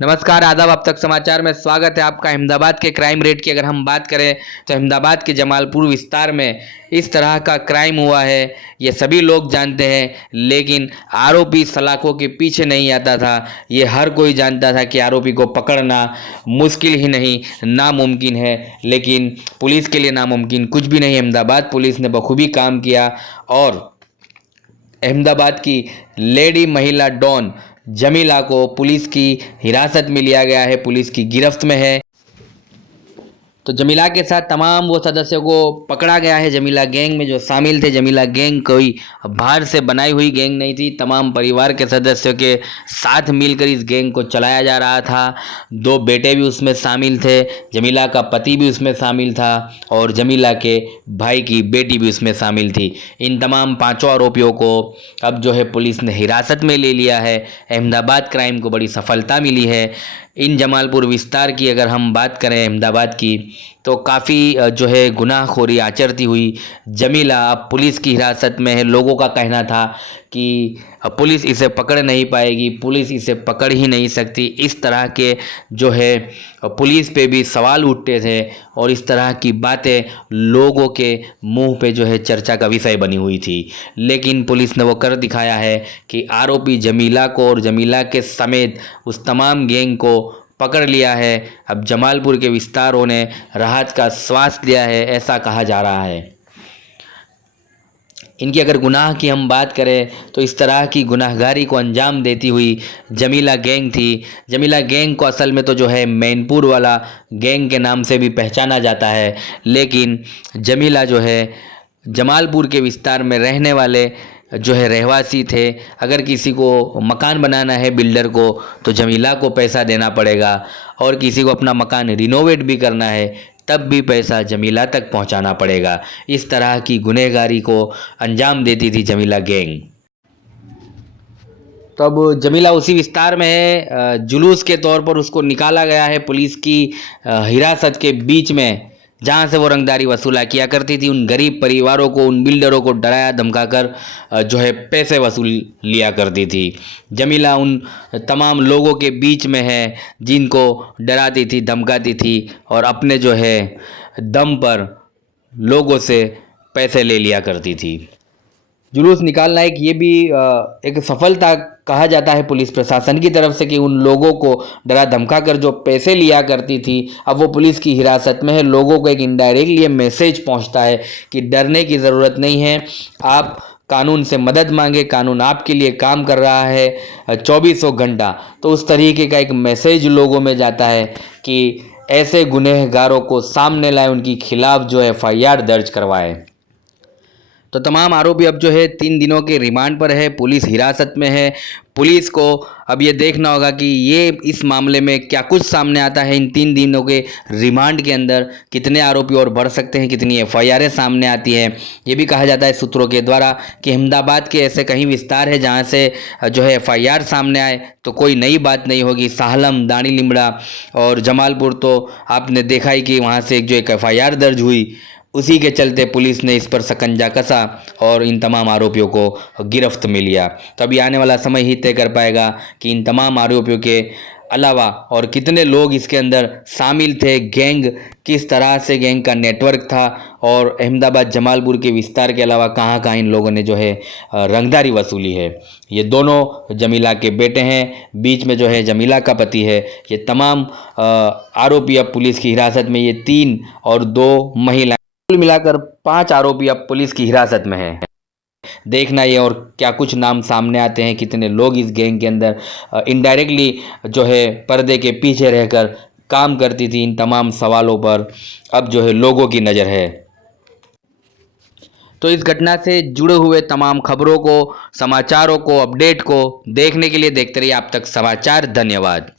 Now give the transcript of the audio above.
नमस्कार, आदाब। अब तक समाचार में स्वागत है आपका। अहमदाबाद के क्राइम रेट की अगर हम बात करें तो अहमदाबाद के जमालपुर विस्तार में इस तरह का क्राइम हुआ है, ये सभी लोग जानते हैं। लेकिन आरोपी सलाखों के पीछे नहीं आता था। ये हर कोई जानता था कि आरोपी को पकड़ना मुश्किल ही नहीं, नामुमकिन है। लेकिन पुलिस के लिए नामुमकिन कुछ भी नहीं। अहमदाबाद पुलिस ने बखूबी काम किया और अहमदाबाद की लेडी महिला डॉन जमीला को पुलिस की हिरासत में लिया गया है, पुलिस की गिरफ्त में है। तो जमीला के साथ तमाम वो सदस्यों को पकड़ा गया है। जमीला गैंग में जो शामिल थे, जमीला गैंग कोई बाहर से बनाई हुई गैंग नहीं थी, तमाम परिवार के सदस्यों के साथ मिलकर इस गैंग को चलाया जा रहा था। 2 बेटे भी उसमें शामिल थे, जमीला का पति भी उसमें शामिल था और जमीला के भाई की बेटी भी उसमें शामिल थी। इन तमाम 5 आरोपियों को अब जो है पुलिस ने हिरासत में ले लिया है। अहमदाबाद क्राइम को बड़ी सफलता मिली है। इन जमालपुर विस्तार की अगर हम बात करें अहमदाबाद की, तो काफ़ी जो है गुनाहखोरी आचरती हुई जमीला अब पुलिस की हिरासत में है। लोगों का कहना था कि पुलिस इसे पकड़ नहीं पाएगी, पुलिस इसे पकड़ ही नहीं सकती। इस तरह के जो है पुलिस पे भी सवाल उठते थे और इस तरह की बातें लोगों के मुंह पे जो है चर्चा का विषय बनी हुई थी। लेकिन पुलिस ने वो कर दिखाया है कि आरोपी जमीला को और जमीला के समेत उस तमाम गैंग को पकड़ लिया है। अब जमालपुर के विस्तारों ने राहत का श्वास लिया है, ऐसा कहा जा रहा है। इनकी अगर गुनाह की हम बात करें तो इस तरह की गुनाहगारी को अंजाम देती हुई जमीला गैंग थी। जमीला गैंग को असल में तो जो है मैनपुर वाला गैंग के नाम से भी पहचाना जाता है, लेकिन जमीला जो है जमालपुर के विस्तार में रहने वाले जो है रहवासी थे। अगर किसी को मकान बनाना है बिल्डर को, तो जमीला को पैसा देना पड़ेगा और किसी को अपना मकान रिनोवेट भी करना है तब भी पैसा जमीला तक पहुंचाना पड़ेगा। इस तरह की गुनहगारी को अंजाम देती थी जमीला गैंग। तो अब जमीला उसी विस्तार में है। जुलूस के तौर पर उसको निकाला गया है पुलिस की हिरासत के बीच में, जहाँ से वो रंगदारी वसूला किया करती थी। उन गरीब परिवारों को, उन बिल्डरों को डराया धमकाकर जो है पैसे वसूल लिया करती थी। जमीला उन तमाम लोगों के बीच में है जिनको डराती थी, धमकाती थी और अपने जो है दम पर लोगों से पैसे ले लिया करती थी। जुलूस निकालना ये भी एक सफलता कहा जाता है पुलिस प्रशासन की तरफ से कि उन लोगों को डरा धमका कर जो पैसे लिया करती थी अब वो पुलिस की हिरासत में है। लोगों को एक इनडायरेक्टली ये मैसेज पहुंचता है कि डरने की ज़रूरत नहीं है, आप कानून से मदद मांगे, कानून आपके लिए काम कर रहा है 24 घंटा। तो उस तरीके का एक मैसेज लोगों में जाता है कि ऐसे गुनहगारों को सामने लाए, उनके खिलाफ जो FIR दर्ज करवाए। तो तमाम आरोपी अब जो है 3 दिनों के रिमांड पर है, पुलिस हिरासत में है। पुलिस को अब ये देखना होगा कि ये इस मामले में क्या कुछ सामने आता है। इन 3 दिनों के रिमांड के अंदर कितने आरोपी और बढ़ सकते हैं, कितनी FIR सामने आती है। ये भी कहा जाता है सूत्रों के द्वारा कि अहमदाबाद के ऐसे कहीं विस्तार है जहाँ से जो है FIR सामने आए तो कोई नई बात नहीं होगी। साहलम, दानी लिमड़ा और जमालपुर तो आपने देखा ही कि वहाँ से जो एक FIR दर्ज हुई, उसी के चलते पुलिस ने इस पर शकंजा कसा और इन तमाम आरोपियों को गिरफ्त में लिया। तो अभी आने वाला समय ही तय कर पाएगा कि इन तमाम आरोपियों के अलावा और कितने लोग इसके अंदर शामिल थे, गैंग किस तरह से गैंग का नेटवर्क था और अहमदाबाद जमालपुर के विस्तार के अलावा कहाँ कहाँ इन लोगों ने जो है रंगदारी वसूली है। ये दोनों जमीला के बेटे हैं, बीच में जो है जमीला का पति है। ये तमाम आरोपी अब पुलिस की हिरासत में, ये 3 और 2 महिला, कुल मिलाकर 5 आरोपी अब पुलिस की हिरासत में हैं। देखना ये और क्या कुछ नाम सामने आते हैं, कितने लोग इस गैंग के अंदर इनडायरेक्टली जो है पर्दे के पीछे रहकर काम करती थी। इन तमाम सवालों पर अब जो है लोगों की नज़र है। तो इस घटना से जुड़े हुए तमाम खबरों को, समाचारों को, अपडेट को देखने के लिए देखते रहिए आप तक समाचार। धन्यवाद।